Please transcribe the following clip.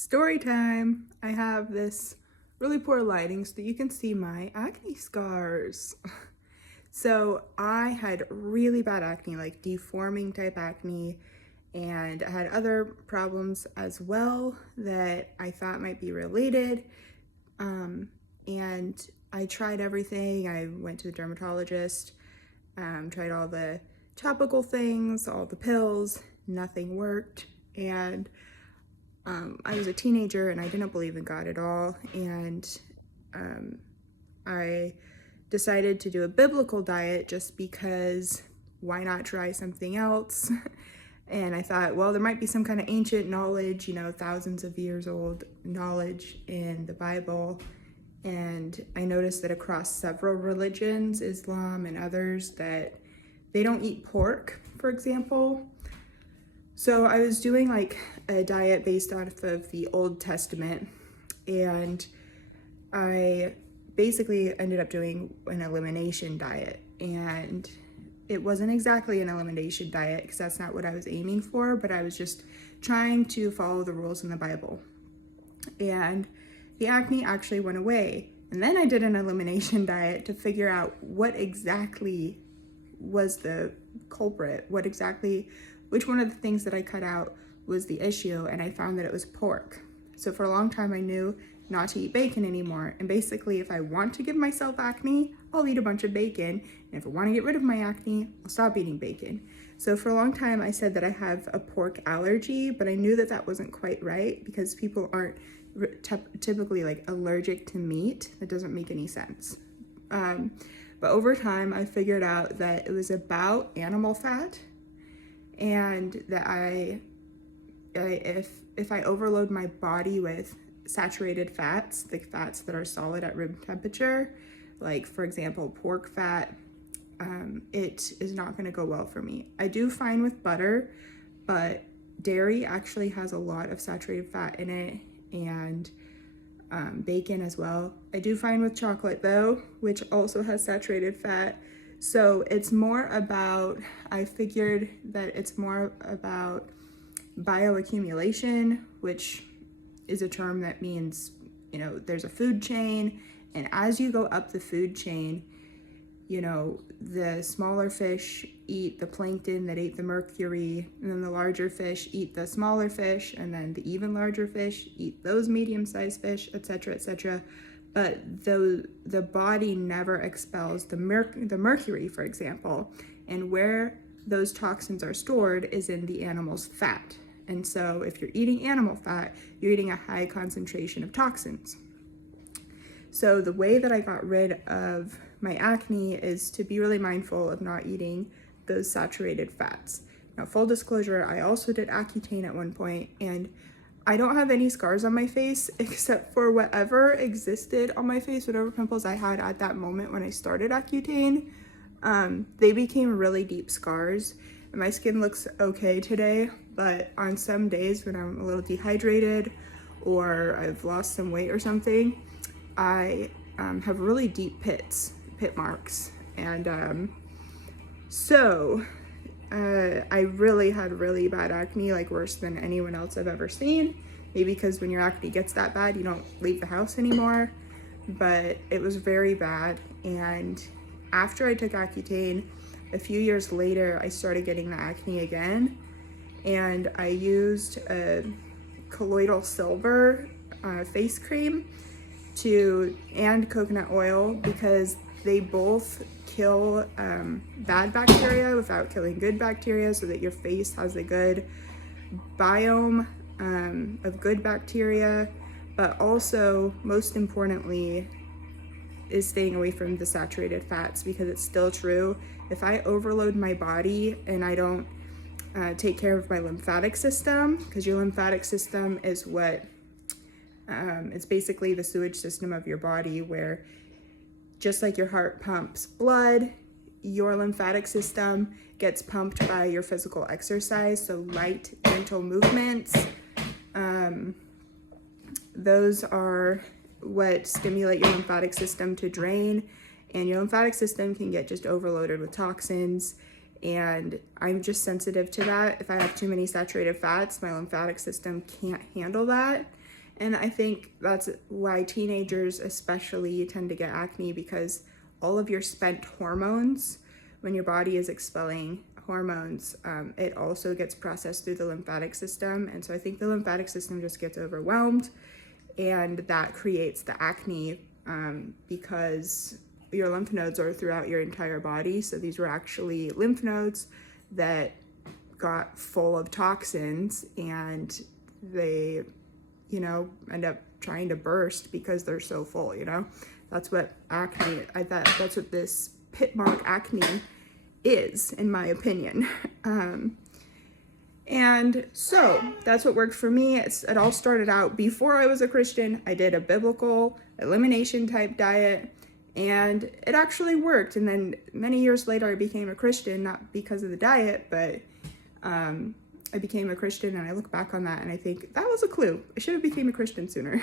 Story time! I have this really poor lighting so that you can see my acne scars. So I had really bad acne, like deforming type acne, and I had other problems as well that I thought might be related. And I tried everything. I went to the dermatologist, tried all the topical things, all the pills, nothing worked. And I was a teenager and I didn't believe in God at all. And I decided to do a biblical diet just because why not try something else? And I thought, well, there might be some kind of ancient knowledge, thousands of years old knowledge in the Bible. And I noticed that across several religions, Islam and others, that they don't eat pork, for example. So I was doing like a diet based off of the Old Testament, and I basically ended up doing an elimination diet. And it wasn't exactly an elimination diet because that's not what I was aiming for, but I was just trying to follow the rules in the Bible. And the acne actually went away. And then I did an elimination diet to figure out what exactly was the culprit, which one of the things that I cut out was the issue, and I found that it was pork. So for a long time I knew not to eat bacon anymore, and basically if I want to give myself acne, I'll eat a bunch of bacon, and if I want to get rid of my acne, I'll stop eating bacon. So for a long time I said that I have a pork allergy, but I knew that that wasn't quite right because people aren't typically like allergic to meat. That doesn't make any sense. But over time I figured out that it was about animal fat, and that if I overload my body with saturated fats, the fats that are solid at room temperature, like for example pork fat, it is not going to go well for me. I do fine with butter, but dairy actually has a lot of saturated fat in it, and bacon as well. I do fine with chocolate though, which also has saturated fat. So it's more about, I figured that it's more about bioaccumulation, which is a term that means, there's a food chain, and as you go up the food chain, the smaller fish eat the plankton that ate the mercury, and then the larger fish eat the smaller fish, and then the even larger fish eat those medium-sized fish, etc., etc. But the body never expels the mercury, for example, and where those toxins are stored is in the animal's fat. And so if you're eating animal fat, you're eating a high concentration of toxins. So the way that I got rid of my acne is to be really mindful of not eating those saturated fats. Now, full disclosure, I also did Accutane at one point, and I don't have any scars on my face except for whatever existed on my face, whatever pimples I had at that moment when I started Accutane. They became really deep scars, and my skin looks okay today, but on some days when I'm a little dehydrated or I've lost some weight or something, I have really deep pit marks. And I really had really bad acne, like worse than anyone else I've ever seen. Maybe because when your acne gets that bad, you don't leave the house anymore. But it was very bad. And after I took Accutane, a few years later, I started getting the acne again. And I used a colloidal silver face cream and coconut oil, because they both kill bad bacteria without killing good bacteria, so that your face has a good biome of good bacteria, but also most importantly is staying away from the saturated fats, because it's still true. If I overload my body and I don't take care of my lymphatic system, because your lymphatic system is what it's basically the sewage system of your body, where just like your heart pumps blood, your lymphatic system gets pumped by your physical exercise. So light, gentle movements, those are what stimulate your lymphatic system to drain, and your lymphatic system can get just overloaded with toxins. And I'm just sensitive to that. If I have too many saturated fats, my lymphatic system can't handle that. And I think that's why teenagers especially tend to get acne, because all of your spent hormones, when your body is expelling hormones, it also gets processed through the lymphatic system. And so I think the lymphatic system just gets overwhelmed, and that creates the acne, because your lymph nodes are throughout your entire body. So these were actually lymph nodes that got full of toxins, and they, end up trying to burst because they're so full, That's what acne, that's what this pit mark acne is, in my opinion. And so that's what worked for me. It all started out before I was a Christian. I did a biblical elimination type diet, and it actually worked. And then many years later, I became a Christian, not because of the diet, but I became a Christian, and I look back on that and I think that was a clue. I should have became a Christian sooner.